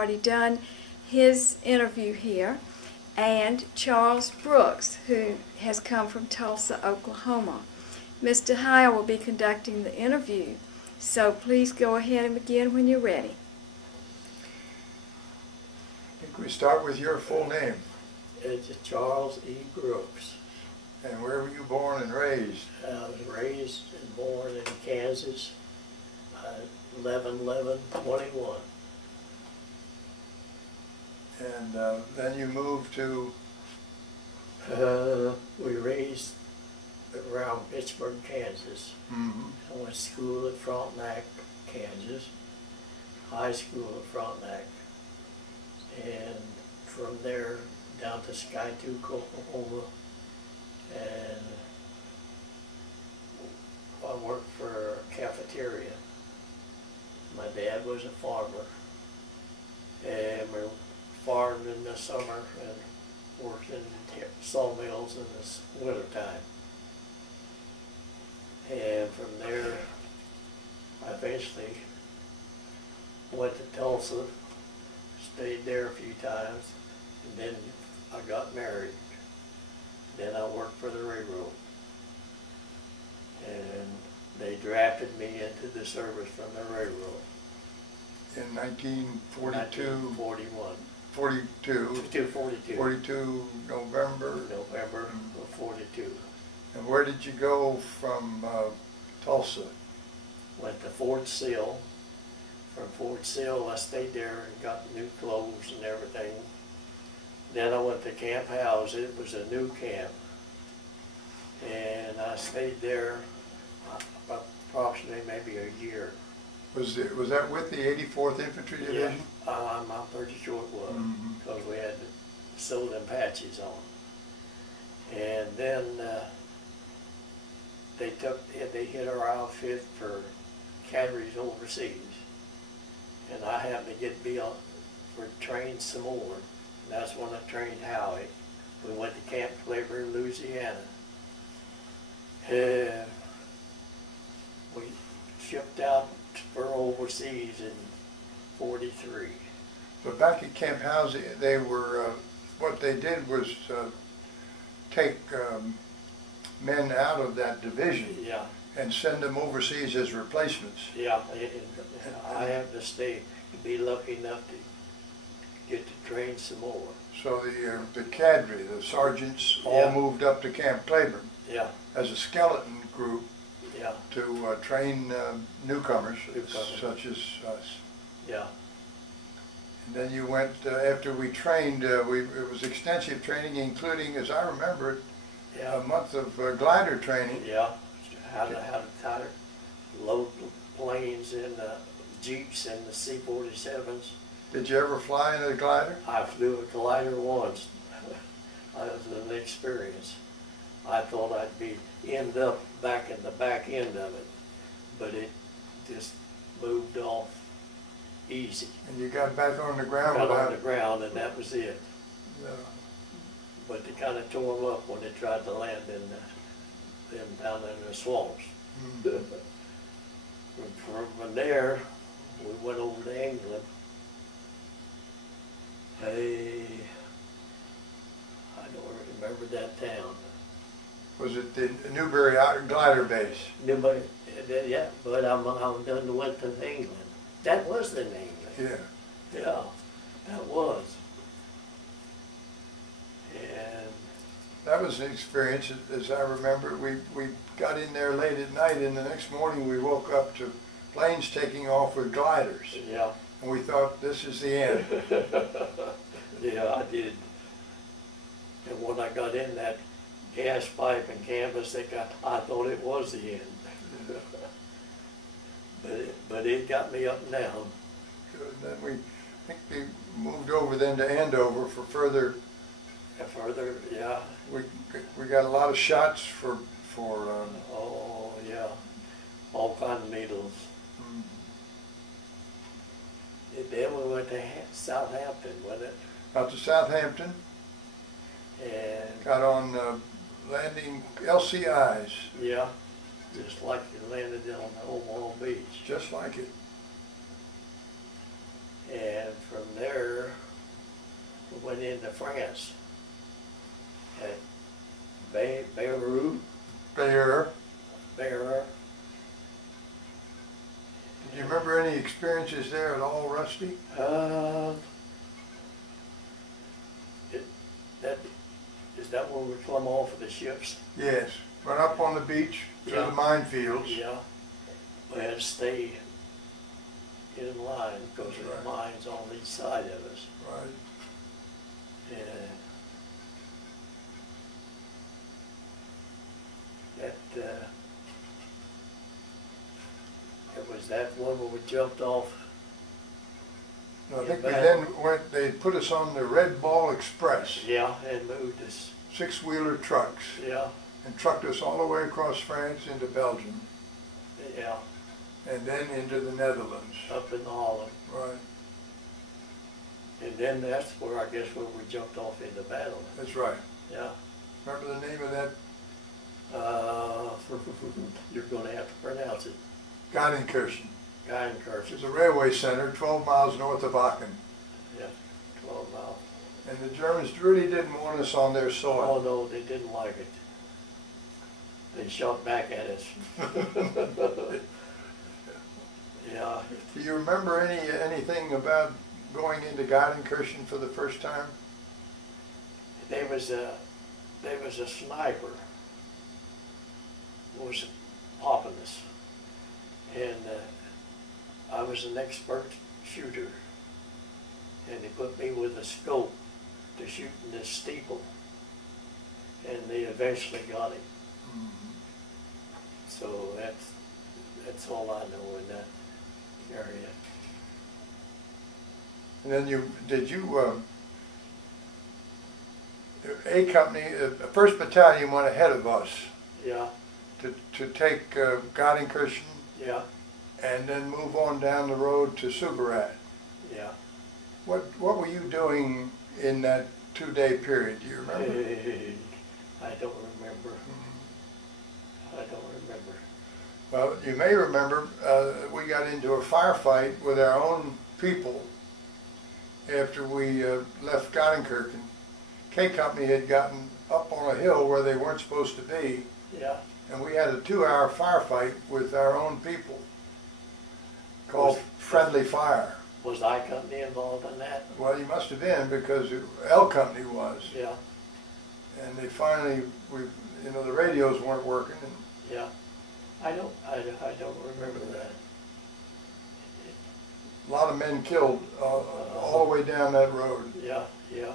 already done his interview here, and Charles Brooks, who has come from Tulsa, Oklahoma. Mr. Hire will be conducting the interview, so please go ahead and begin when you're ready. I think we start with your full name. It's Charles E. Brooks. And where were you born and raised? I was raised and born in Kansas, 11/11/21. And then you moved to? We raised around Pittsburgh, Kansas. Mm-hmm. I went to school at Frontenac, Kansas, high school at Frontenac, and from there down to Skytook, Oklahoma, and I worked for a cafeteria. My dad was a farmer, and we farmed in the summer and worked in sawmills in the wintertime. And from there, I eventually went to Tulsa, stayed there a few times, and then I got married. Then I worked for the railroad. And they drafted me into the service from the railroad. In 1942? 1941. 42? 42. 42 November? November of 42. And where did you go from Tulsa? Went to Fort Sill. From Fort Sill, I stayed there and got new clothes and everything. Then I went to Camp POWs. It was a new camp. And I stayed there approximately maybe a year. Was that with the 84th Infantry Division? Yeah, I'm pretty sure it was, because we had to sew them patches on. And then they hit our outfit for cadres overseas. And I happened to get trained some more. And that's when I trained Howie. We went to Camp Clever, Louisiana. And we shipped out for overseas in 43. But back at Camp POWs, they were, what they did was take men out of that division, yeah, and send them overseas as replacements. Yeah, I have to stay, be lucky enough to get to train some more. So the cadre, the sergeants, all moved up to Camp Claiborne as a skeleton group to train newcomers such as us. Yeah. And then you went, after we trained, it was extensive training, including, as I remember it, a month of glider training. Yeah, how to load planes in Jeeps and the C-47s. Did you ever fly in a glider? I flew a glider once. It was an experience. I thought I'd end up back in the back end of it, but it just moved off easy. And you got back on the ground? Got on the ground, and that was it. Yeah. But they kind of tore them up when they tried to land in them down in the swamps. From there, we went over to England. I don't remember that town. Was it the Newbury glider base? Newbury, yeah, but I'm done went to England. That was in England. Yeah. Yeah, that was. And that was an experience, as I remember. We got in there late at night, and the next morning we woke up to planes taking off with gliders. Yeah. And we thought, this is the end. Yeah, I did. And when I got in that gas pipe and canvas, I thought it was the end. but it got me up and down. Good. And then I think we moved over then to Andover for further. Further, yeah. We got a lot of shots for. Oh yeah, all kinds of needles. Then we went to Southampton, wasn't it? Out to Southampton. And got on landing LCIs. Yeah, just like you landed on Omaha Beach. Just like it. And from there into France at Beirut. Did you remember any experiences there at all, Rusty? Is that where we come off of the ships? Yes. Went up on the beach through the minefields. Yeah. We had to stay in line because there were mines on each side of us. Right. And it was that one where we jumped off. No, I think we then went, they put us on the Red Ball Express. Yeah, and moved us. 6-wheeler trucks. Yeah. And trucked us all the way across France into Belgium. Yeah. And then into the Netherlands. Up in Holland. Right. And then that's where I guess where we jumped off into battle. That's right. Yeah. Remember the name of that? You're going to have to pronounce it. Gardenkirchen. Gardenkirchen. It's a railway center 12 miles north of Aachen. Yeah, 12 miles. And the Germans really didn't want us on their soil. Oh no, they didn't like it. They shot back at us. Yeah. Do you remember anything about going into Gardenkirchen for the first time? There was a sniper who was popping us, and I was an expert shooter, and they put me with a scope to shoot in this steeple, and they eventually got him. Mm-hmm. So that's all I know in that area. And then A Company, 1st Battalion went ahead of us. Yeah. To take Gardenkirchen. Yeah. And then move on down the road to Subarat. Yeah. What were you doing in that 2-day period? Do you remember? I don't remember. I don't remember. Well, you may remember we got into a firefight with our own people after we left Gardenkirchen. K Company had gotten up on a hill where they weren't supposed to be. Yeah. And we had a 2-hour firefight with our own people called Friendly Fire. Was I Company involved in that? Well, you must have been, because L Company was. Yeah. And they finally, the radios weren't working. And yeah. I don't remember that. A lot of men killed all the way down that road. Yeah, yeah.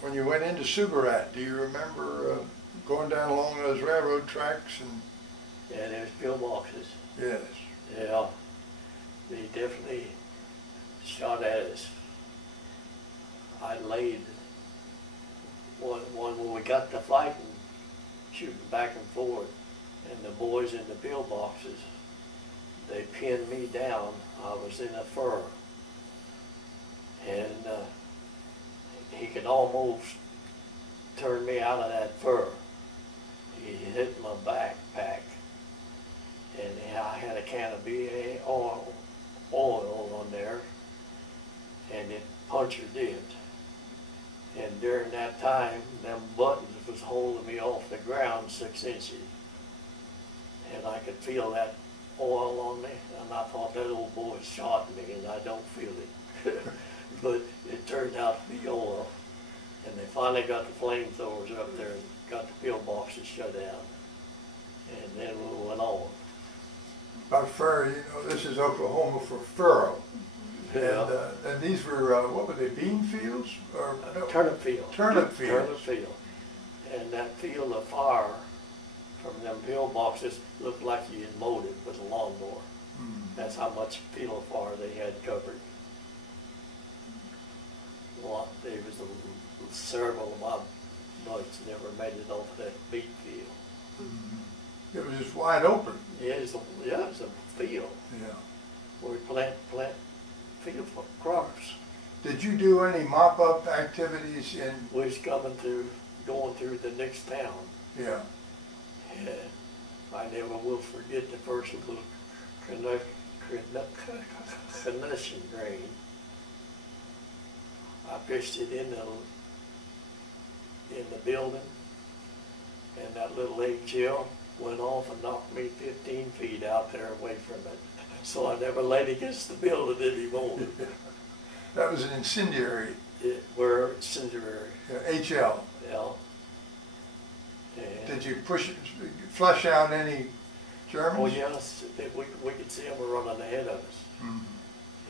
When you went into Subarat, do you remember going down along those railroad tracks? And yeah, there's pillboxes. Yes. Yeah, they definitely shot at us. I laid one when we got to fighting, shooting back and forth, and the boys in the pillboxes, they pinned me down. I was in a fur, and he could almost turn me out of that fur. He hit my backpack, and I had a can of BA oil on there, and it punctured it. And during that time, them buttons was holding me off the ground 6 inches. And I could feel that oil on me, and I thought that old boy shot me, and I don't feel it. But it turned out to be oil. And they finally got the flamethrowers up there and got the pillboxes shut down. And then we went on. About fur, this is Oklahoma for furrow. Yeah. And these were, what were they, bean fields? Or no, turnip field. Turnip fields. Turnip field. And that field of fire from them pillboxes looked like you had mowed it with a lawnmower. That's how much field of fire they had covered. There was several of my bullets never made it off that beet field. It was just wide open. Yeah, it was a field. Yeah. Where we plant field for crops. Did you do any mop-up activities in? We was going through the next town. Yeah. And I never will forget the first little concussion drain. I pitched it in the building, and that little eggshell went off and knocked me 15 feet out there away from it. So I never laid against the building anymore. That was an incendiary. We're incendiary. HL. Yeah. And Did you flush out any Germans? oh yes, we could see them were running ahead of us. Mm-hmm.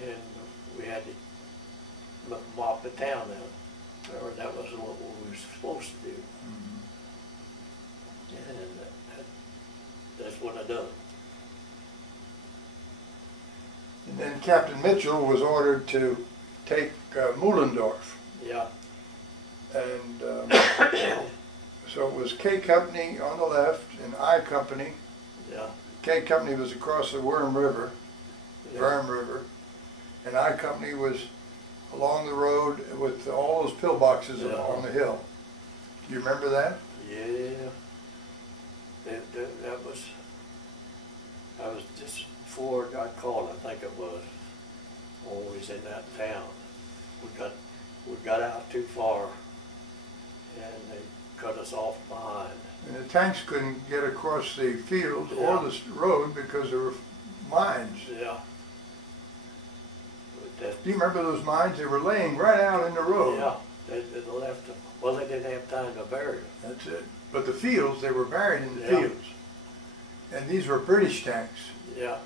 And we had to mop the town out. Or that was what we were supposed to do. Mm-hmm. And that's what I done. And then Captain Mitchell was ordered to take Muhlendorf. Yeah. And so it was K Company on the left and I Company. Yeah. K Company was across the Worm River, and I Company was along the road with all those pillboxes on the hill. Do you remember that? Yeah. That was just before I got called, I think it was. Always in that town. We got out too far, and they cut us off behind. And the tanks couldn't get across the field or the road because there were mines. Yeah. Do you remember those mines? They were laying right out in the road. Yeah, they left them. Well, they didn't have time to bury them. That's it. But the fields, they were buried in the Yeah. fields. And these were British tanks. Yeah.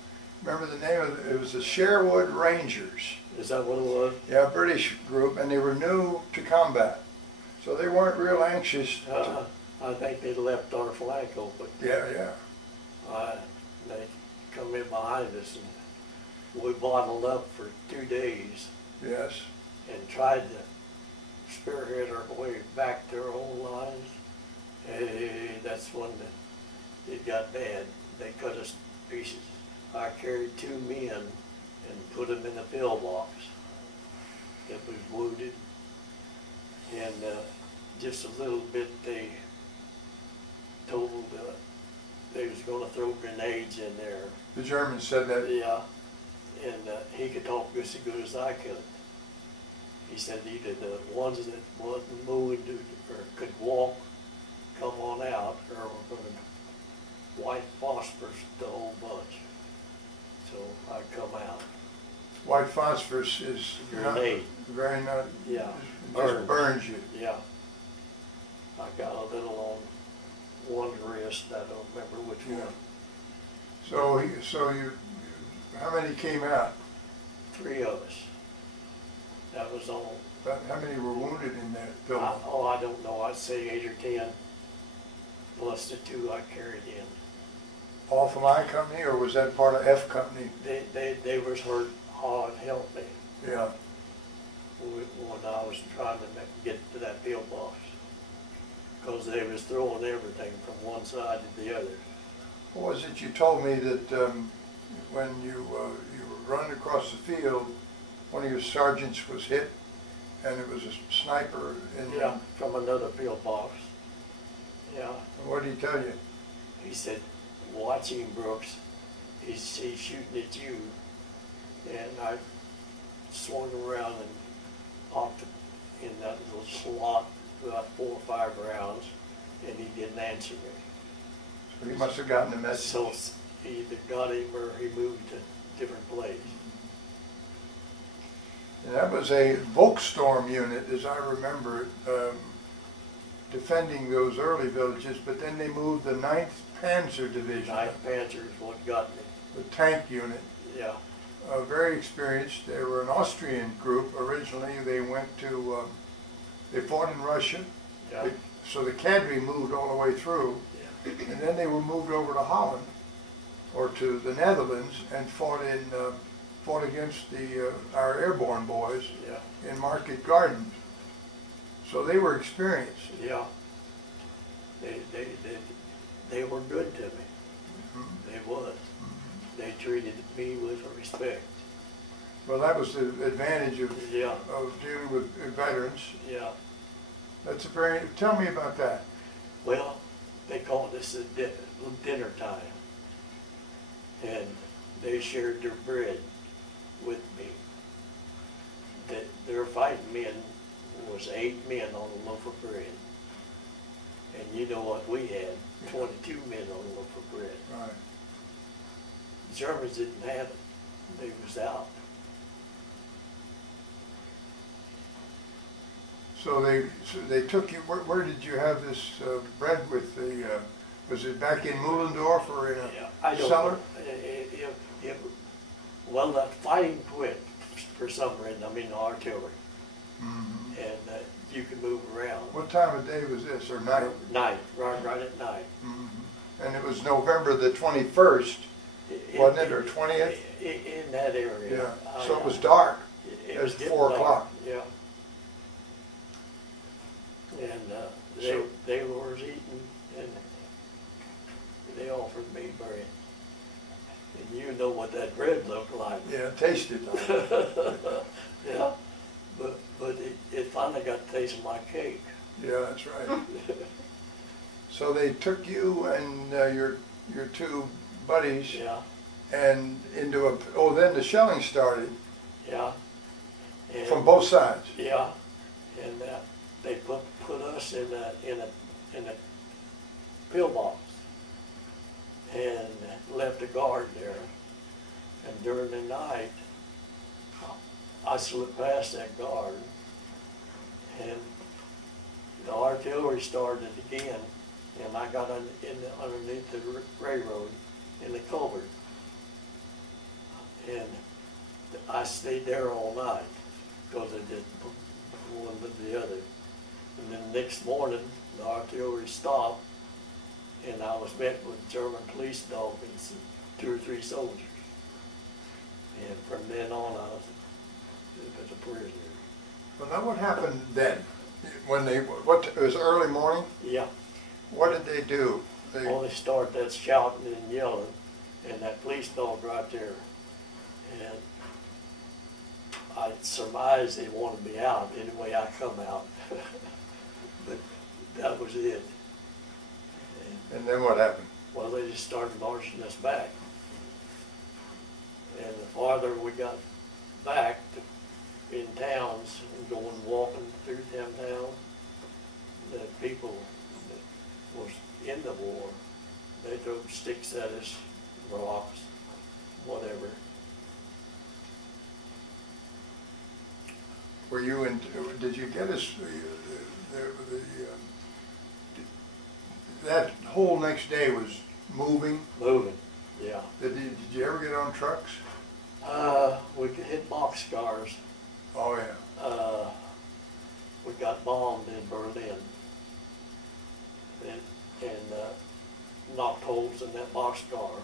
Remember the name of it was the Sherwood Rangers. Is that what it was? Yeah, British group, and they were new to combat. So they weren't real anxious. I think they left our flag open. Yeah. They come in behind us, and we bottled up for 2 days Yes. and tried to spearhead our way back to our own lines. Hey, that's when it got bad. They cut us to pieces. I carried 2 men and put them in the pillbox that was wounded, and just a little bit they told they was going to throw grenades in there. The Germans said that. Yeah, and he could talk just as good as I could. He said either the ones that wasn't moving or could walk, come on out, or we're going to white phosphorus the whole bunch. So I come out. White phosphorus is Grenade. very not. Yeah. It just burns you. Yeah. I got a little on one wrist. I don't remember which one. So how many came out? 3 of us. That was all. How many were wounded in that film? I don't know. I'd say 8 or 10, plus the 2 I carried in. All from I Company, or was that part of F Company? They was hurt hard and helped me Yeah. when I was trying to get to that pillbox, because they was throwing everything from one side to the other. What was it you told me that when you were running across the field, one of your sergeants was hit, and it was a sniper? Yeah, from another pillbox. Yeah. What did he tell you? He said, "Watch him, Brooks. He's shooting at you." And I swung around and popped in that little slot about 4 or 5 rounds, and he didn't answer me. So he must have gotten the message. So he either got him or he moved to a different place. And that was a Volkssturm unit, as I remember it, defending those early villages, but then they moved the 9th Panzer Division. 9th Panzer is what got me. The tank unit. Yeah. Very experienced. They were an Austrian group originally. They went to, they fought in Russia. Yeah. So the cadre moved all the way through. Yeah. And then they were moved over to Holland, or to the Netherlands, and fought against our airborne boys in Market Garden. So they were experienced. Yeah. They were good to me. Mm-hmm. They was. They treated me with respect. Well, that was the advantage of Yeah. dealing with veterans. Yeah. Tell me about that. Well, they called this dinner time. And they shared their bread with me. Their fighting men was 8 men on a loaf of bread. And you know what we had, 22 men on a loaf of bread. Right. The Germans didn't have it. They was out. So they took you. Where did you have this bread with the? Was it back in Muhlendorf or in a cellar? Well, the fighting quit for some reason. I mean, the artillery, Mm-hmm. and you could move around. What time of day was this, or night? Night, right at night. Mm-hmm. And it was November the 21st, wasn't it, or 20th? In that area. Yeah. So it was dark. It It was was 4 o'clock. Yeah. And they were eating, and they offered me bread. And you know what that bread looked like. Yeah, tasted like it. Yeah, but it finally got the taste of my cake. Yeah, that's right. So they took you and your 2 buddies, Yeah, and into a. Oh, then the shelling started yeah. And, from both sides. Yeah, and they put us in a pillbox and left a guard there. And during the night, I slipped past that guard, and the artillery started again, and I got underneath the railroad in the culvert, and I stayed there all night because I did one with the other. And then the next morning, the artillery stopped, and I was met with a German police dog and 2 or 3 soldiers. And from then on, I was a prisoner. Well, now what happened then? When they, it was early morning? Yeah. What did they do? Well, they started that shouting and yelling, and that police dog right there. And I surmised they wanted me out. Anyway, I come out. But that was it. And then what happened? Well, they just started marching us back. And the farther we got back in towns and going walking through them towns, the people that was in the war, they threw sticks at us, rocks, whatever. Were you in? Did you get us that whole next day was moving? Moving, yeah. Did you ever get on trucks? We could hit boxcars. Oh yeah. We got bombed in Berlin and knocked holes in that boxcar.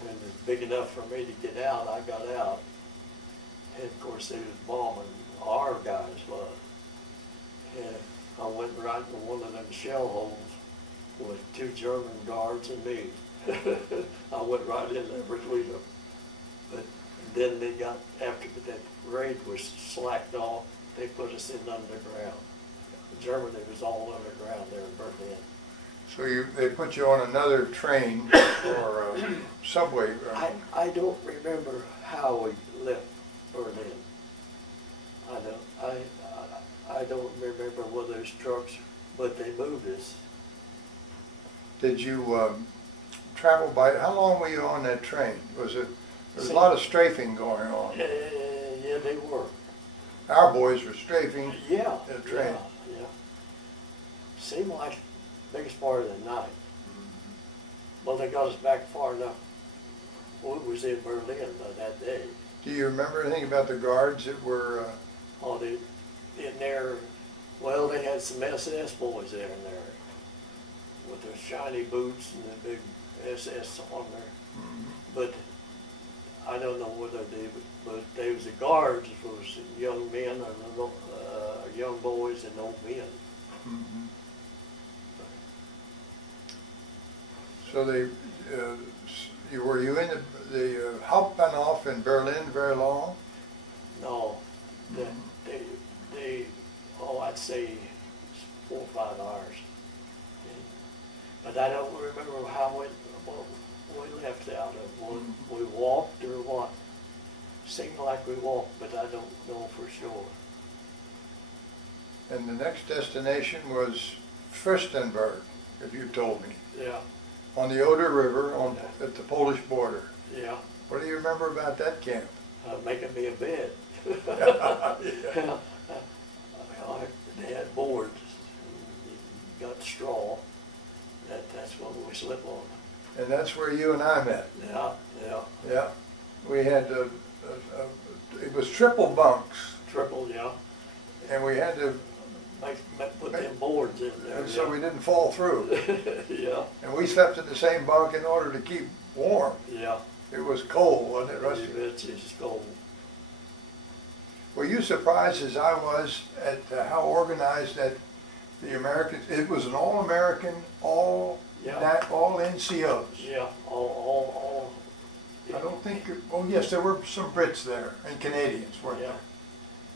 When it was big enough for me to get out, I got out. And of course, they was bombing our guys was. And I went right into one of them shell holes with 2 German guards and me. I went right in there between them. But then they got, after that raid was slacked off, they put us in underground. Germany was all underground there in Berlin. So they put you on another train or subway? I don't remember how we left Berlin. I don't remember whether there's trucks, but they moved us. Did you travel by? How long were you on that train? Was it? There was a lot of strafing going on. Yeah, they were. Our boys were strafing. Yeah. The train. Yeah. Seemed like the biggest part of the night. Well, they got us back far enough. We was in Berlin by that day. Do you remember anything about the guards that were? Oh, they in there. Well, they had some SS boys there in there with their shiny boots and the big SS on there. Mm-hmm. But I don't know whether but they was the guards was young men and young boys and old men. Mm-hmm. So were you in the Hauptbahnhof in Berlin very long? No, I'd say 4 or 5 hours. But I don't remember how we left out of. We walked or what? Seemed like we walked, but I don't know for sure. And the next destination was Furstenberg, if you told me, Yeah, on the Oder River at the Polish border. yeah. What do you remember about that camp? Making me a bed. Yeah. They had boards, you got straw. That's what we slept on. And that's where you and I met. Yeah, yeah. Yeah. We had, it was triple bunks, Triple, yeah. and we had to, Put them boards in there. so we didn't fall through. Yeah, And we slept in the same bunk in order to keep warm. yeah. It was cold, wasn't it, Rusty? It's just cold. Were you surprised as I was at how organized that the Americans, it was an all-American, all NCOs. Yeah, all. I don't think, oh yes, there were some Brits there and Canadians, weren't Yeah,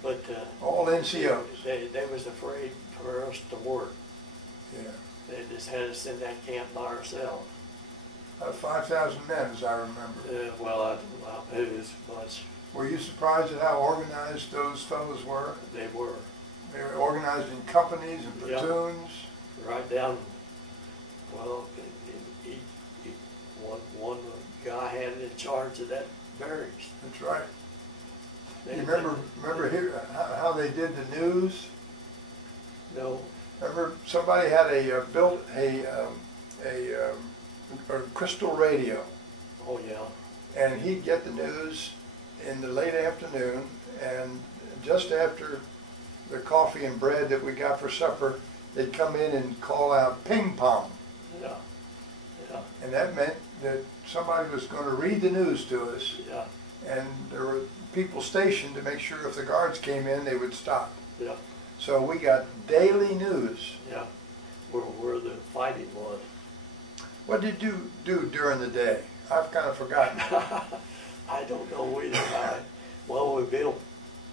there? but All NCOs. they was afraid for us to work. Yeah. They just had us in that camp by ourselves. 5,000 men, as I remember. Well, I don't know, it was much. Were you surprised at how organized those fellows were? They were. They were organized in companies and Yeah. platoons. Right down, well, one guy had it in charge of that barracks. That's right. They- You remember here, how they did the news? No, Remember, somebody had built a crystal radio, oh yeah, and he'd get the news in the late afternoon, and just after the coffee and bread that we got for supper, they'd come in and call out ping pong, yeah, yeah, and that meant that somebody was going to read the news to us, yeah, and there were people stationed to make sure if the guards came in, they would stop. yeah, So we got daily news. yeah. Where the fighting was. What did you do during the day? I've kind of forgotten. I don't know either. Well, we built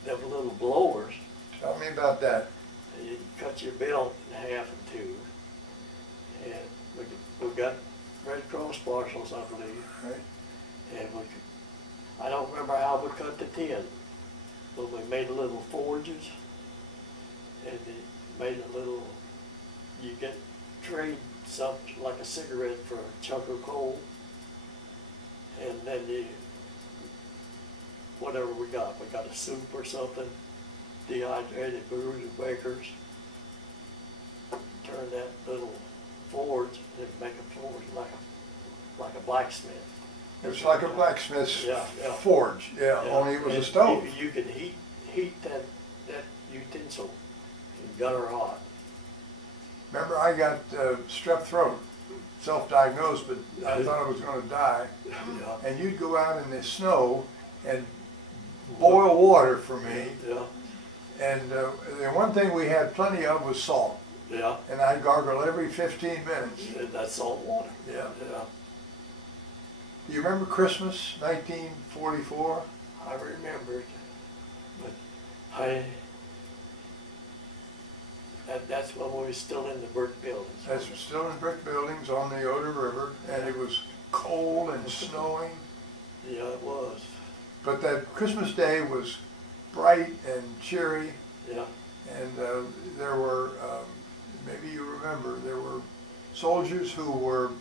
them little blowers. Tell me about that. You cut your belt in half and two. And we got Red Cross parcels, I believe. Right. And I don't remember how we cut the tin, but we made little forges. And it made a little, you get trade something like a cigarette for a chunk of coal. And then whatever we got a soup or something, dehydrated Brews Bakers. Turn that little forge and make a forge like a blacksmith. It's like a blacksmith's Yeah, yeah. forge, yeah, only it was a And stove. You could heat that utensil and gutter hot. Remember, I got strep throat, self-diagnosed, but I thought I was going to die. Yeah, And you'd go out in the snow and boil water for me. yeah, And the one thing we had plenty of was salt. yeah. And I'd gargle every 15 minutes. And that's salt water. Yeah. Yeah. Do you remember Christmas, 1944? I remember it, but that's when we were still in the brick buildings. That's still in brick buildings on the Oder River, and it was cold and snowing. Yeah, it was. But that Christmas Day was bright and cheery, Yeah, and there were, maybe you remember, there were soldiers who were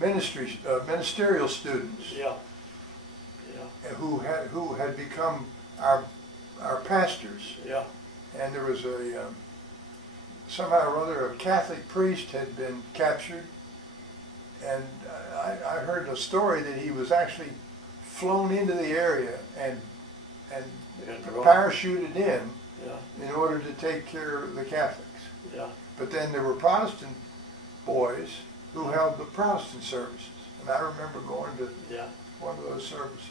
ministerial students, yeah, yeah, who had become our pastors. yeah, And there was somehow or other a Catholic priest had been captured, and I heard a story that he was actually flown into the area and parachuted in yeah, order to take care of the Catholics. yeah, But then there were Protestant boys who held the Protestant services, and I remember going to yeah. one of those services.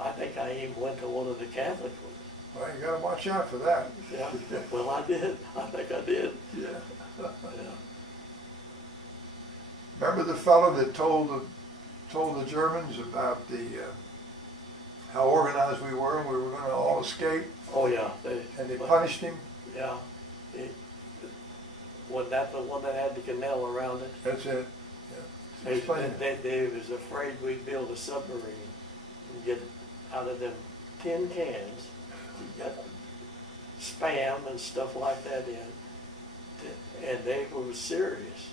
I think I even went to one of the Catholic ones. Well, you got to watch out for that. Yeah, well, I did. I think I did. Yeah. Yeah, Remember the fellow that told the Germans about how organized we were and we were going to all escape, oh yeah. and they punished him? Yeah. Wasn't that the one that had the canal around it? That's it. Explain that. They was afraid we'd build a submarine and get out of them tin cans. You got Spam and stuff like that in. And they were serious.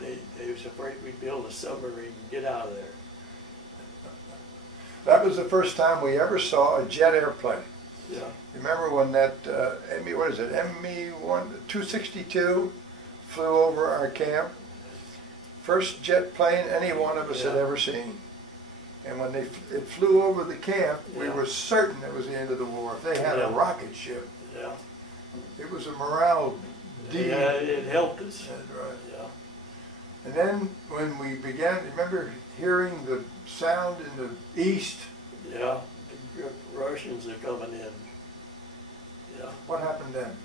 They was afraid we'd build a submarine and get out of there. That was the first time we ever saw a jet airplane. Yeah. Remember when that ME-1 262 flew over our camp? First jet plane any one of us had ever seen. And when it flew over the camp, we were certain it was the end of the war. If they had a rocket ship, it was a morale deed. Yeah, it helped us. That's right. Yeah. And then when we began, remember hearing the sound in the east? Yeah, the Russians are coming in. Yeah. What happened then?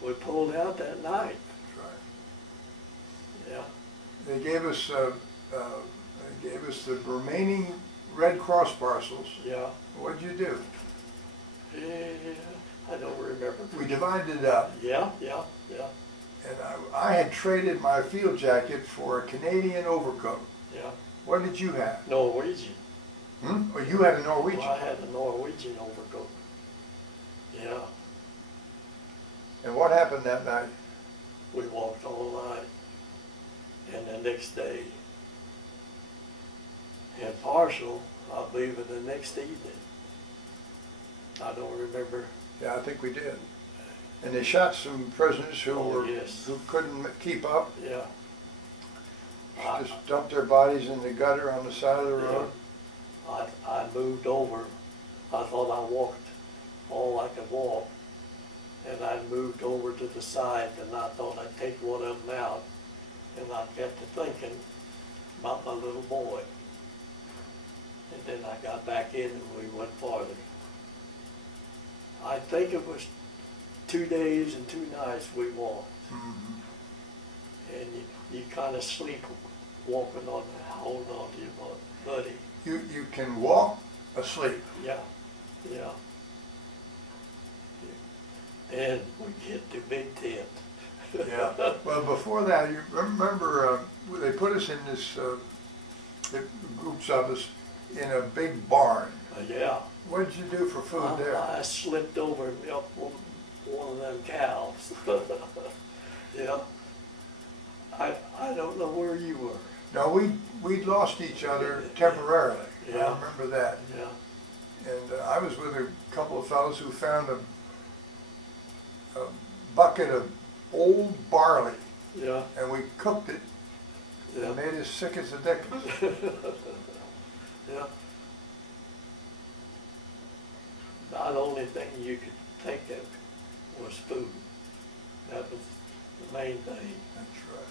We pulled out that night. That's right. Yeah. They gave us the remaining Red Cross parcels. Yeah. What did you do? I don't remember. We divided it up. Yeah. And I had traded my field jacket for a Canadian overcoat. Yeah. What did you have? Norwegian. Hmm? Oh, you had a Norwegian. Well, I had a Norwegian overcoat. Yeah. And what happened that night? We walked all night. And the next day, and partial, I believe, the next evening. I don't remember. Yeah, I think we did. And they shot some prisoners who who couldn't keep up. Yeah. Just dumped their bodies in the gutter on the side of the road. I moved over. I thought I walked all I could walk. And I moved over to the side, and I thought I'd take one of them out. And I got to thinking about my little boy. And then I got back in and we went farther. I think it was 2 days and 2 nights we walked. Mm-hmm. And you kind of sleep walking on, holding on to your buddy. You can walk asleep. Yeah. And we hit the big tent. Yeah. Well, before that, you remember they put us in this, groups of us, in a big barn. Yeah. What did you do for food there? I slipped over and milked one of them cows. Yeah. I don't know where you were. No, we lost each other temporarily. Yeah. I remember that. Yeah. And I was with a couple of fellows who found a bucket of old barley. Yeah. And we cooked it. Yeah. It made us sick as a dickens. Yeah. The only thing you could think of was food. That was the main thing. That's right.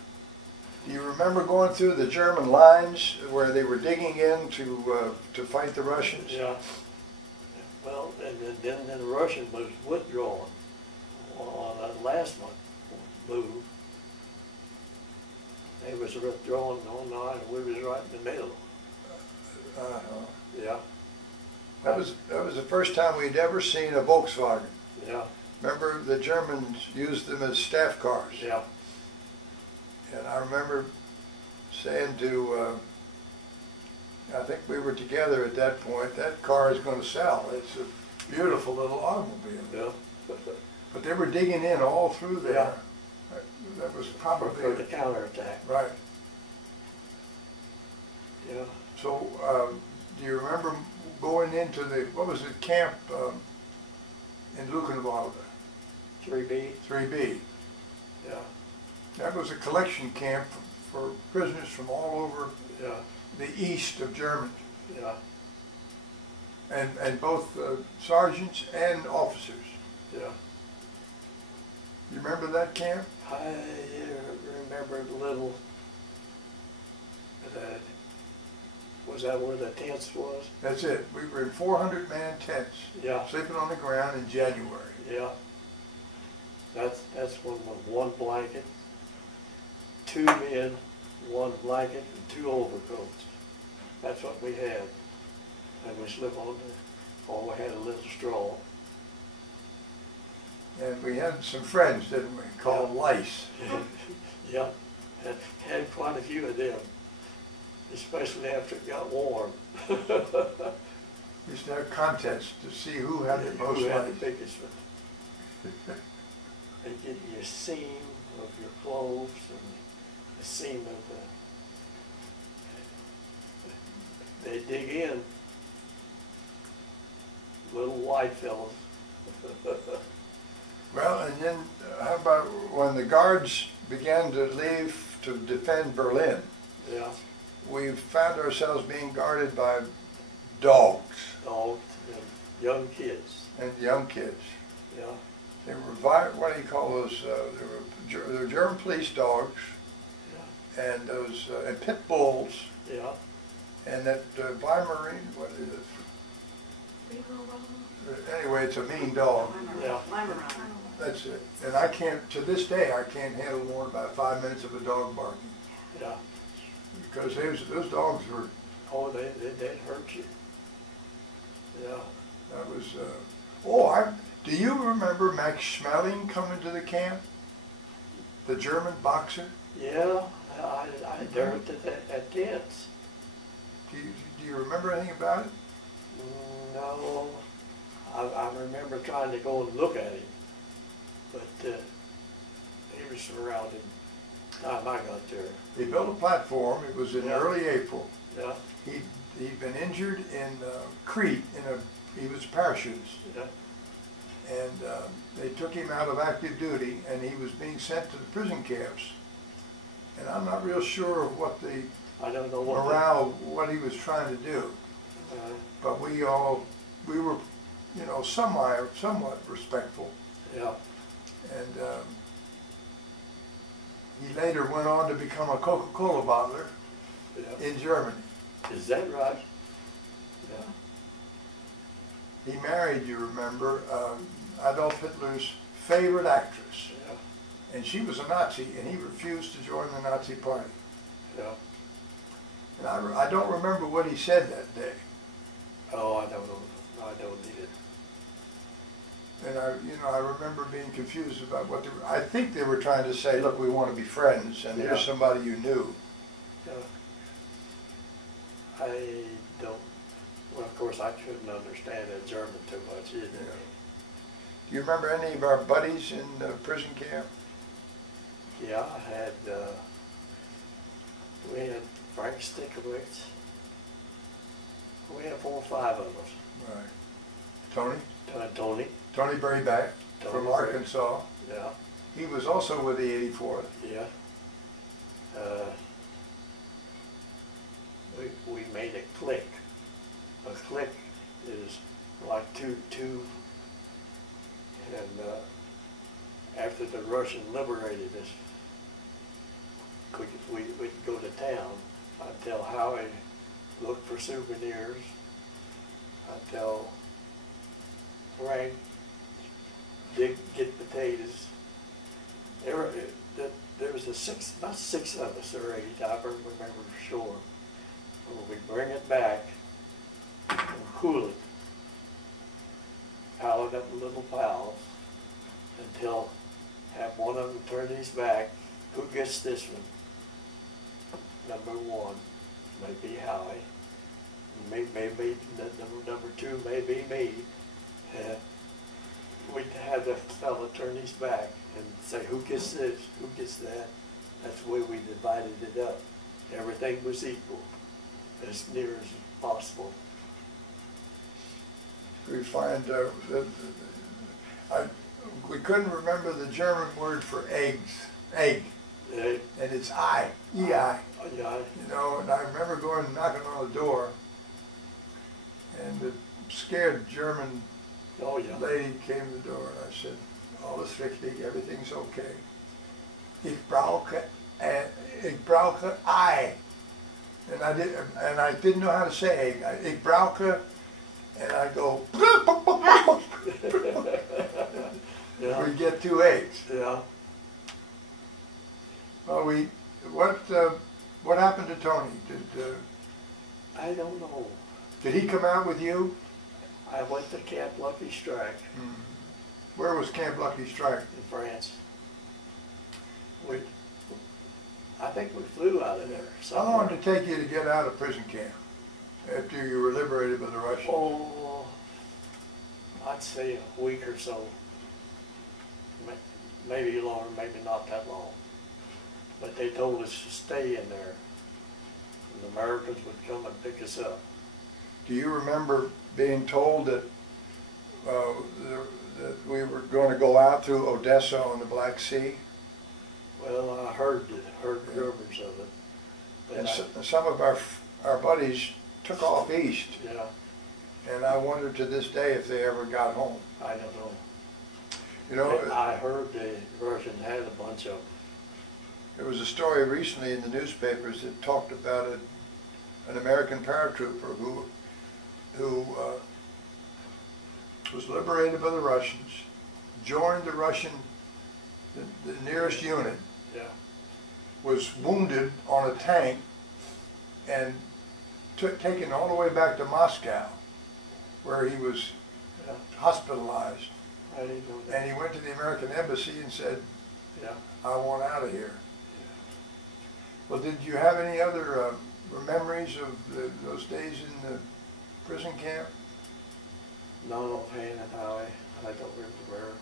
Do you remember going through the German lines where they were digging in to fight the Russians? Yeah. Well, and then the Russian was withdrawing on that last month move. They was withdrawing on the line, and we was right in the middle. Yeah. That was the first time we'd ever seen a Volkswagen. Yeah. Remember, the Germans used them as staff cars. Yeah. And I remember saying to, I think we were together at that point, that car is going to sell. It's a beautiful little automobile. Yeah. But they were digging in all through there. Yeah. That was probably For the counterattack. right. Yeah. So, do you remember going into the, what was it, camp in Buchenwald? 3B. 3B. Yeah. That was a collection camp for prisoners from all over Yeah. the east of Germany. Yeah. And both sergeants and officers. Yeah. You remember that camp? I remember a little. Was that where the tents was? That's it. We were in 400-man tents, Yeah. sleeping on the ground in January. Yeah. That's one with one blanket, 2 men, 1 blanket, and 2 overcoats. That's what we had. And we slept on we had a little straw. And we had some friends, didn't we, called lice. Yeah. Had quite a few of them, especially after it got warm. We used to have contests to see who had the most Who had money. the biggest one. They give you a seam of your clothes and a seam of the, they dig in, little white fellas. Well, and then how about when the guards began to leave to defend Berlin? Yeah, We found ourselves being guarded by dogs dogs and young kids. and young kids. Yeah, They were, what do you call those? They were German police dogs yeah, and those and pit bulls yeah. and that Weimaraner, what is it? Anyway, it's a mean dog. Yeah. That's it. And I can't, to this day, I can't handle more than about 5 minutes of a dog barking. Yeah. Because those dogs were, Oh, they'd hurt you. Yeah. that was, do you remember Max Schmeling coming to the camp? The German boxer? Yeah, I learned at tents. Do you remember anything about it? No, I remember trying to go and look at him, but he was surrounded by the time I got there. They built a platform. It was in Yeah. early April. Yeah, He'd been injured in Crete. He was a parachutist. yeah, And they took him out of active duty, and he was being sent to the prison camps. And I'm not real sure of what the I don't know what. morale, what he was trying to do. But we were, you know, somewhat respectful. Yeah, And he later went on to become a Coca-Cola bottler yeah. in Germany. Is that right? Yeah, He married, you remember, Adolf Hitler's favorite actress. yeah, And she was a Nazi, and he refused to join the Nazi party. yeah. And I don't remember what he said that day. Oh, I don't know. I don't need it. And I remember being confused about what I think they were trying to say, look, we want to be friends, and here's Yeah. somebody you knew. Yeah. I don't. Well, of course, I couldn't understand that German too much either. Yeah. Do you remember any of our buddies in the prison camp? Yeah, I had. We had Frank Stickovitz. We had 4 or 5 of us. Right. Tony? Tony. Tony Berryback Tony from Berry. Arkansas. Yeah, He was also with the 84th. yeah. We made a clique. A clique is like two, and after the Russian liberated us, we'd go to town. I'd tell Howie, look for souvenirs. I'd tell Frank, get potatoes. There was about 6 of us, or 8, I don't remember for sure. We'd bring it back and cool it, pile it up in little piles until have one of them turn his back. Who gets this one? Number 1, maybe Howie. Maybe number 2, maybe me. We'd have the fella turn his back and say, who gets this? Who gets that? That's the way we divided it up. Everything was equal, as near as possible. We find we couldn't remember the German word for eggs, egg, Yeah, and it's I, E-I. yeah, You know, and I remember going and knocking on the door, and the scared German oh yeah. lady came to the door, and I said, alles richtig, everything's okay. Ich brauche Ei. And I didn't know how to say egg. Ich brauche, and I go, Yeah, we get 2 eggs. yeah. Well, what happened to Tony? I don't know. Did he come out with you? I went to Camp Lucky Strike Where was Camp Lucky Strike? in France. I think we flew out of there. How long did it take you to get out of prison camp after you were liberated by the Russians? Oh, I'd say a week or so. Maybe longer, maybe not that long. But they told us to stay in there, and the Americans would come and pick us up. Do you remember being told that that we were going to go out through Odessa on the Black Sea? Well, I heard rumors of it. But And some of our buddies took off east, yeah, and I wonder to this day if they ever got home. I don't know. You know, I heard the Russians had a bunch of them. there was a story recently in the newspapers that talked about an American paratrooper who was liberated by the Russians, joined the Russian, the nearest unit, Yeah, was wounded on a tank, and taken all the way back to Moscow, where he was yeah, hospitalized. I didn't know that. And he went to the American embassy and said, Yeah. I want out of here. Well, did you have any other memories of those days in the prison camp? Not offhand, Howie. I don't remember.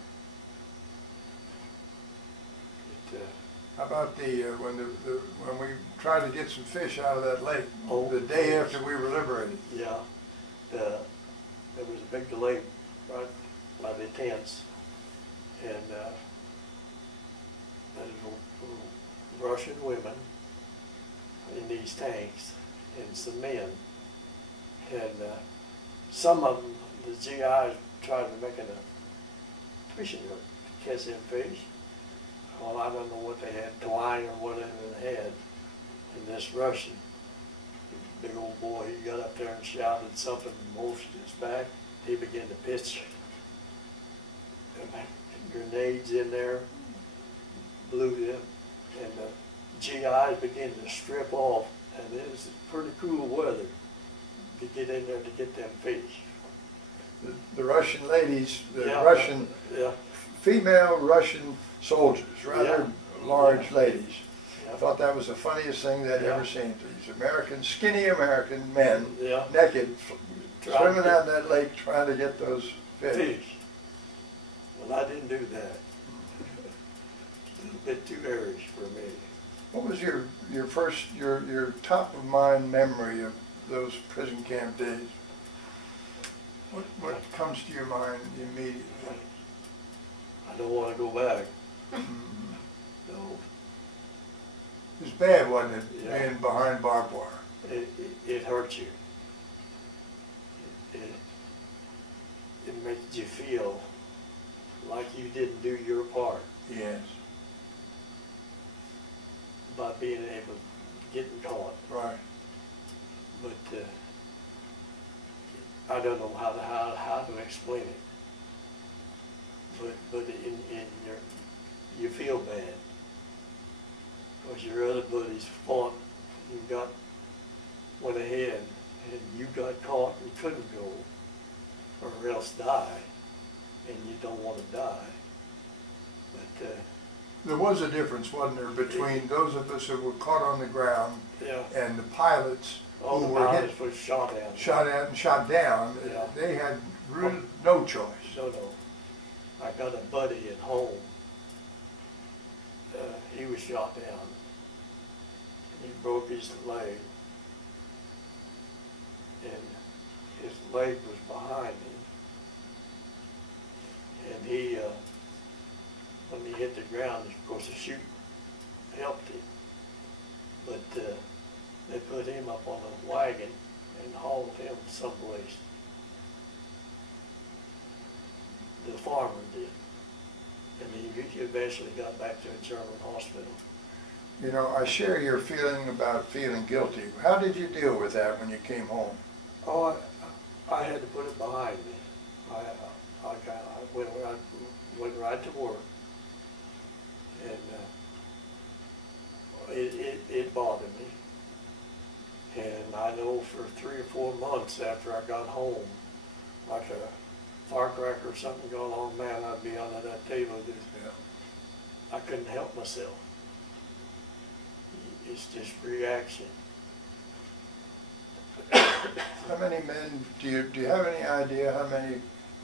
How about when we tried to get some fish out of that lake Oh, the day yes. after we were liberated? Yeah, there was a big lake right by the tents, and there were Russian women in these tanks and some men, and some of them, the GIs tried to make it a fishing hook to catch them fish. Well, I don't know what they had, twine or whatever they had, and this Russian, big old boy, he got up there and shouted something, motioned his back. He began to pitch grenades in there, blew them, and the GIs began to strip off, and it was pretty cool weather to get in there to get them fish. The Russian ladies, the Yeah, Russian, yeah, female Russian soldiers, rather large ladies. yeah. I thought that was the funniest thing they'd Yeah. ever seen. These American, skinny American men, Yeah. naked, Trying swimming to- out in that lake trying to get those fish. Fish. Well, I didn't do that. A little bit too Irish for me. What was your top of mind memory of those prison camp days? What comes to your mind immediately? I don't want to go back. Mhm. No, It was bad, wasn't it, Yeah. being behind barbed wire? it hurts you. It makes you feel like you didn't do your part Yes, by being able to get caught. right. But I don't know how to explain it. But you feel bad because your other buddies fought and went ahead, and you got caught and couldn't go, or else die, and you don't want to die. But There was a difference, wasn't there, between those of us who were caught on the ground yeah, and the pilots all who the were pilots were shot at. shot at and shot down. Yeah. They had really no choice. No. I got a buddy at home. He was shot down. He broke his leg, and his leg was behind him. And he, when he hit the ground, of course, the chute helped him. But they put him up on a wagon and hauled him someplace. The farmer did. And he eventually got back to a German hospital. You know, I share your feeling about feeling guilty. How did you deal with that when you came home? Oh, I had to put it behind me. I went right to work. And it bothered me. And I know for 3 or 4 months after I got home, like a firecracker or something go along, man, I'd be under that table. Yeah. I couldn't help myself. it's just reaction. How many men, do you have any idea how many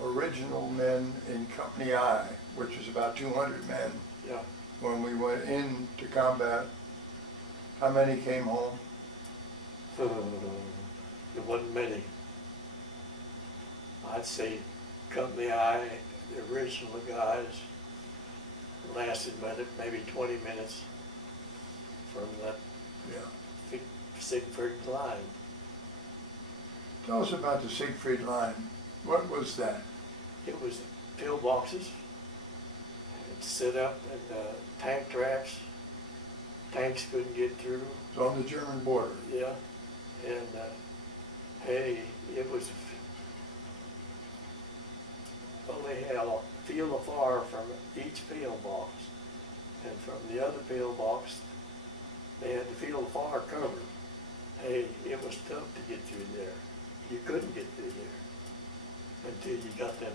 original men in Company I, which was about 200 men, Yeah. when we went into combat, how many came home? There wasn't many. I'd say Company I, the original guys, lasted maybe 20 minutes from that Yeah. Siegfried Line. Tell us about the Siegfried Line. What was that? It was pillboxes. It set up in tank tracks. Tanks couldn't get through. It was on the German border. Yeah, and hey, it was only had a field of fire from each pillbox, and from the other pillbox, they had the field of fire covered. Hey, it was tough to get through there. You couldn't get through there until you got them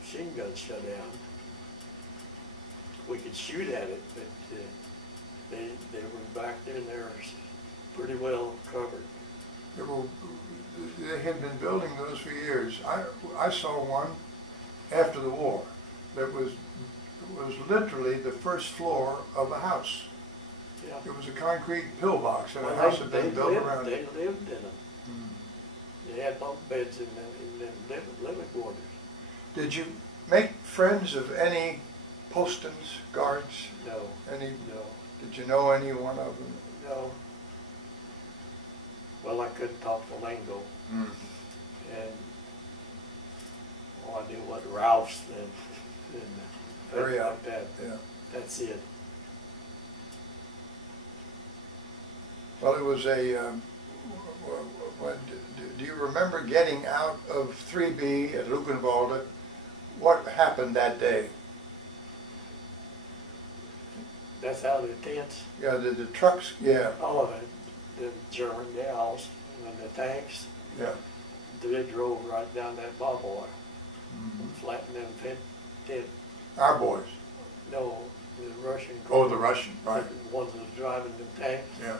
machine guns shut down. We could shoot at it, but they were back there and they were pretty well covered. They had been building those for years. I saw one after the war that was literally the first floor of a house. Yeah. It was a concrete pillbox, and Well, a house had been built around they it. lived in them. They had bunk beds in them living quarters. Did you make friends of any postons, guards? No, Any? no, Did you know any one of them? no. Well, I couldn't talk the lingo, and I knew what Ralph's and Hurry things up. like that. Yeah. That's it. Well, it was a. Do you remember getting out of 3B at Buchenwald? What happened that day? That's out of the tents. Yeah, the trucks. Yeah. Oh, the German gals and the tanks. Yeah. They drove right down that barbed wire, flattened them tent. Our boys. No, the Russian. Oh, the Russian, right. The ones that was driving the tanks. Yeah.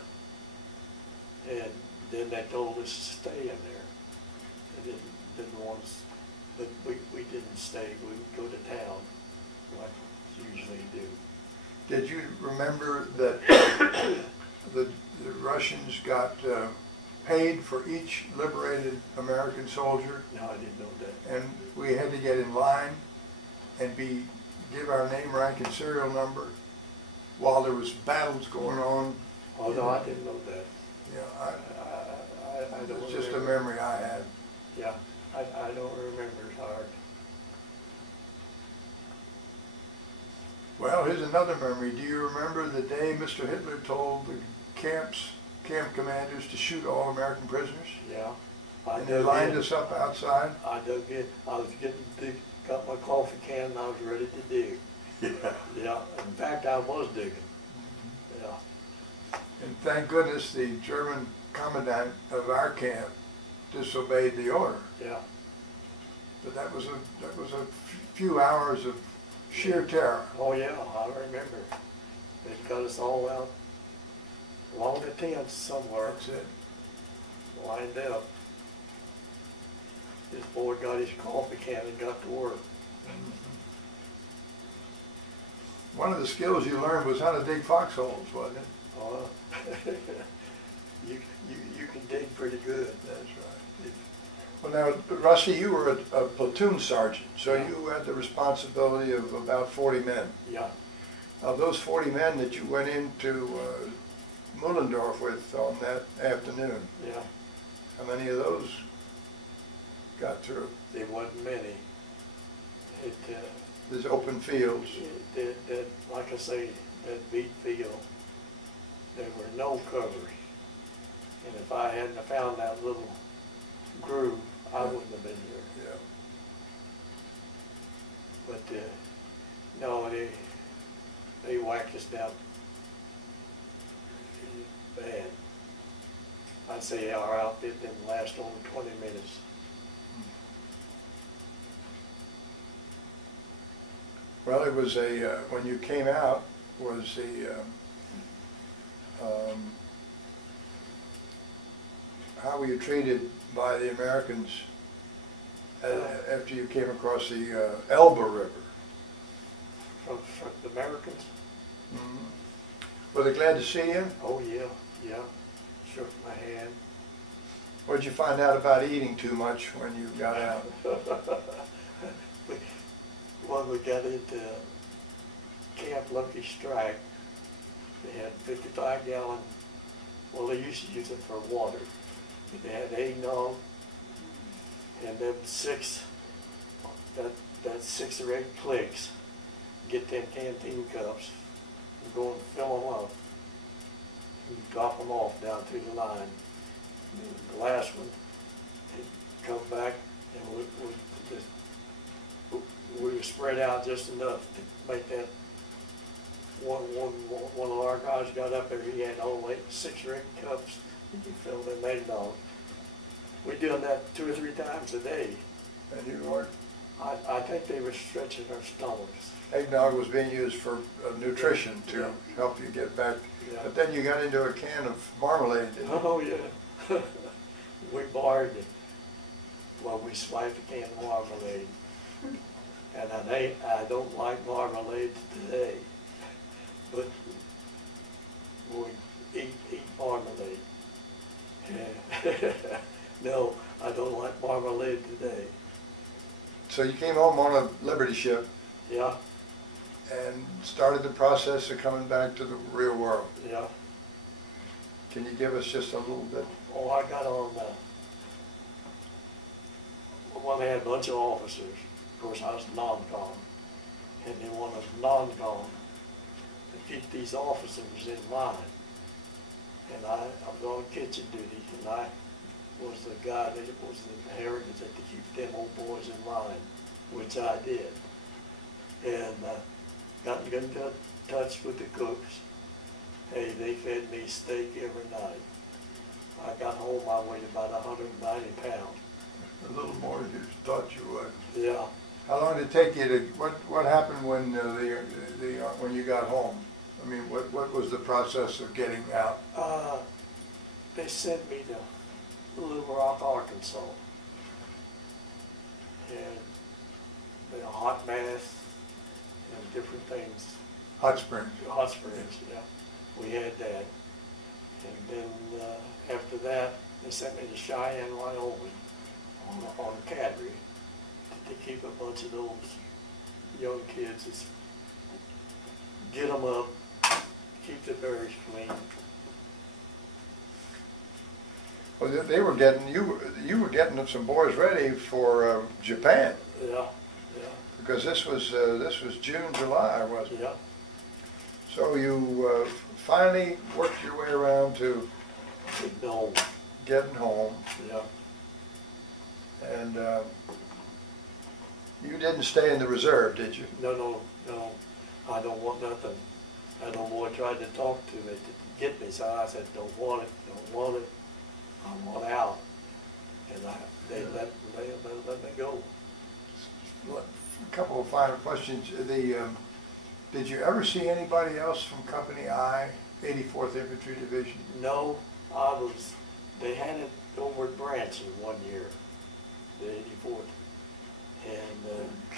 And then they told us to stay in there. They didn't want us, but we didn't stay. We would go to town, like you usually do. Did you remember that the Russians got paid for each liberated American soldier? No, I didn't know that. And we had to get in line and give our name, rank, and serial number while there was battles going on. Oh, no, I didn't know that. Yeah, I don't it's just a remember. memory I had. Yeah, I don't remember it hard. Well, here's another memory. Do you remember the day Mr. Hitler told the camp commanders to shoot all American prisoners? Yeah. And they lined us up outside? I dug in. I was got my coffee can and I was ready to dig. Yeah. Yeah, in fact, I was digging. Yeah. And thank goodness the German commandant of our camp disobeyed the order. Yeah. But that was a few hours of sheer terror. Oh yeah, I remember. They got us all out along the tents somewhere, That's it. lined up. This boy got his coffee can and got to work. One of the skills you learned was how to dig foxholes, wasn't it? Oh, you can dig pretty good. That's right. Well, now, Rusty, you were a platoon sergeant, so you had the responsibility of about 40 men. Yeah. Of those 40 men that you went into Mullendorf with on that afternoon, Yeah. how many of those got through? There wasn't many. There's open fields. That, like I say, that beat field, there were no covers. And if I hadn't have found that little groove, I wouldn't have been here. Yeah. But no, they whacked us down bad. I'd say our outfit didn't last over 20 minutes. Well, it was when you came out, was How were you treated by the Americans after you came across the Elbe River? From the Americans? Mm-hmm. Were they glad to see you? Oh yeah, yeah. Shook my hand. What did you find out about eating too much when you got out? When we got into Camp Lucky Strike, they had 55-gallon, well they used to use it for water. But they had eggnog and then that 6 or 8 clicks. Get them canteen cups and go and fill them up and drop them off down through the line. And the last one, they'd come back and we were spread out just enough to make that one of our guys got up there, he had all 6 or 8 cups and he filled them eggnog. We done that 2 or 3 times a day. And you weren't? I think they were stretching our stomachs. Eggnog was being used for nutrition to help you get back. Yeah. But then you got into a can of marmalade, didn't you? Oh yeah. We borrowed it. Well, we swiped a can of marmalade. And I don't like marmalade today. But we eat marmalade. No, I don't like marmalade today. So you came home on a Liberty ship Yeah, and started the process of coming back to the real world. yeah. Can you give us just a little bit? Oh, I got on, well, they had a bunch of officers. Of course, I was non-com. And they wanted non-com to keep these officers in line. And I was on kitchen duty, and I was the guy that was inherited to keep them old boys in line, which I did. And got in good touch with the cooks. Hey, they fed me steak every night. I got home, I weighed about 190 pounds. A little more than you thought you would. Yeah. How long did it take you to? What happened when when you got home? I mean, what was the process of getting out? They sent me to Little Rock, Arkansas, and a hot bath and different things. Hot Springs. Hot springs, yeah. We had that. And then after that, they sent me to Cheyenne, Wyoming on cadre to keep a bunch of those young kids, just get them up, keep the barracks clean. Well, they were getting you were getting some boys ready for Japan. Yeah, yeah. Because this was June, July, wasn't it? Yeah. So you finally worked your way around to No. getting home, Yeah. and you didn't stay in the reserve, did you? No. I don't want nothing. And no boy tried to talk to me to get me, so I said, don't want it. I want out. And they let me go. A couple of final questions. Did you ever see anybody else from Company I, 84th Infantry Division? No, they had it over at Branson one year, the 84th.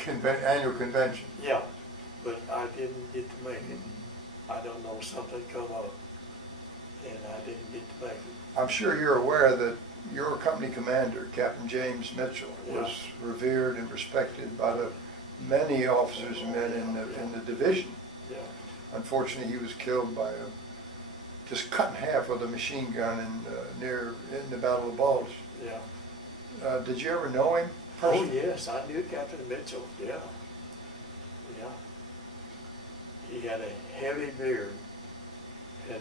And Annual convention. yeah, but I didn't get to make it. I don't know, something come up, and I didn't get to make it. I'm sure you're aware that your company commander, Captain James Mitchell, was revered and respected by the many officers and men in the division. Yeah. Unfortunately, he was killed by just cut in half with a machine gun in the Battle of Bulge. Yeah. Did you ever know him Oh personally? yes, I knew Captain Mitchell. Yeah. Yeah. He had a heavy beard, and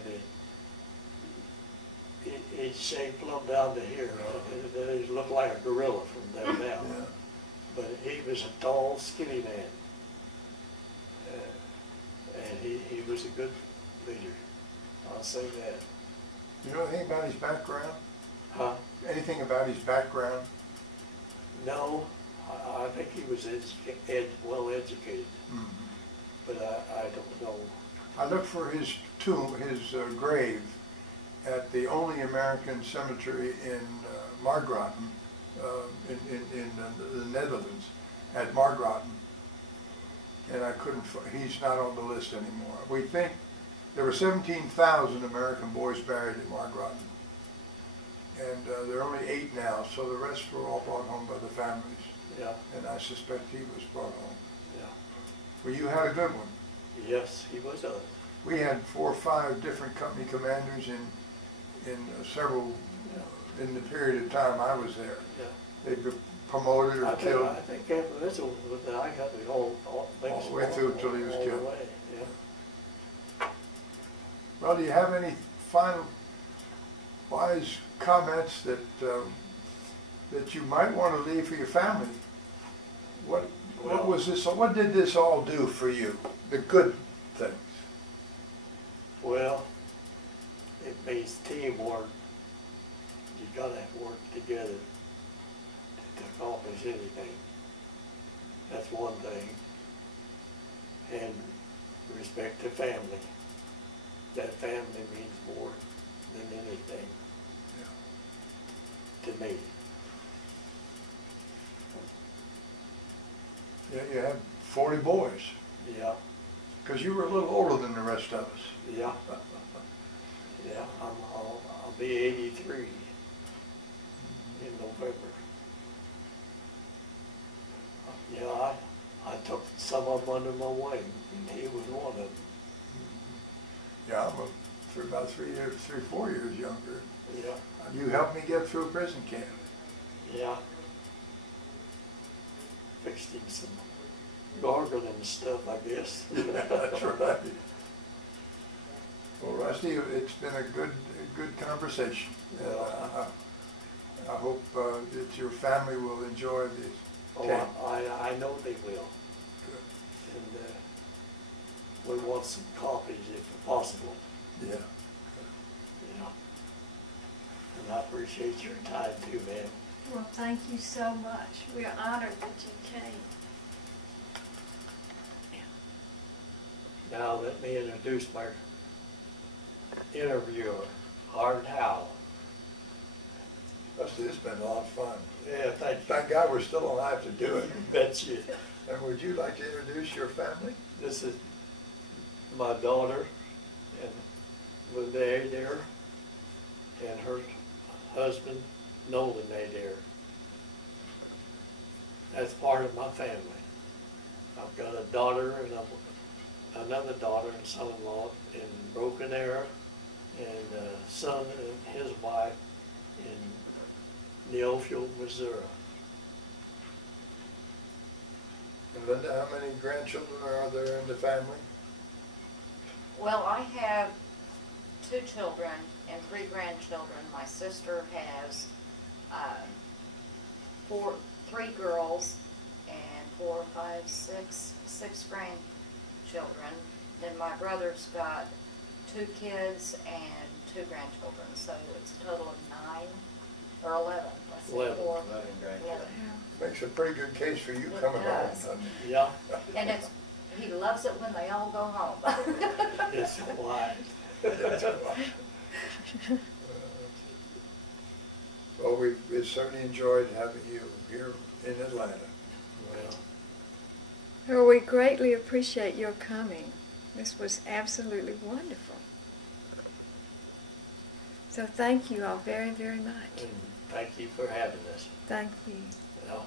he shaved plumb down to here. He looked like a gorilla from there down. Yeah. But he was a tall, skinny man. And he was a good leader. I'll say that. You know anything about his background? Huh? Anything about his background? No, I think he was well educated, Mm-hmm. but I don't know. I looked for his tomb, his grave, at the only American cemetery in Margraten, in the Netherlands, at Margraten, and I couldn't. He's not on the list anymore. We think there were 17,000 American boys buried at Margraten, and there are only 8 now. So the rest were all brought home by the families. Yeah. And I suspect he was brought home. Yeah. Well, you had a good one. Yes, he was a. We had 4 or 5 different company commanders in several, in the period of time I was there. Yeah. They'd be promoted or killed. I think Captain Mitchell, I got the whole thing. All the way through until he was all killed. the way, yeah. Well, do you have any final wise comments that that you might want to leave for your family? What was this? What did this all do for you? The good things. Well, it means teamwork. You gotta work together to accomplish anything. That's one thing. And respect to family. That family means more than anything to me. Yeah, you had 40 boys. Yeah, Because you were a little older than the rest of us. yeah, yeah. I'll be 83 in November. Yeah, I took some of them under my wing, and he was one of them. Yeah, I'm about 3 years, 4 years younger. Yeah, You helped me get through prison camp. yeah. Fixed him some gargling stuff, I guess. That's right. Well, Rusty, it's been a good conversation. Yeah. I hope that your family will enjoy this. Oh, I know they will. Good. And we want some copies if possible. Yeah. Yeah. And I appreciate your time too, man. Well, thank you so much. We're honored that you came. Now let me introduce my interviewer, Howard Howell. Rusty, this has been a lot of fun. Yeah, thank you. Thank God we're still alive to do it. Bet you. And would you like to introduce your family? This is my daughter, and Linnea there, and her husband, Nolan there. That's part of my family. I've got a daughter and another daughter and son-in-law in Broken Arrow, and a son and his wife in Neofield, Missouri. And Linda, how many grandchildren are there in the family? Well, I have 2 children and 3 grandchildren. My sister has 3 girls and 4, 5, 6 grandchildren. Then my brother's got 2 kids and 2 grandchildren, so it's a total of 9 or 11. Let's see, 11. 4, 11 11. Makes a pretty good case for you It coming home, does. doesn't it? Yeah, And he loves it when they all go home. it's quiet. Well, we've certainly enjoyed having you here in Atlanta. Well, Well, we greatly appreciate your coming. This was absolutely wonderful. So thank you all very, very much. and thank you for having us. Thank you. You know.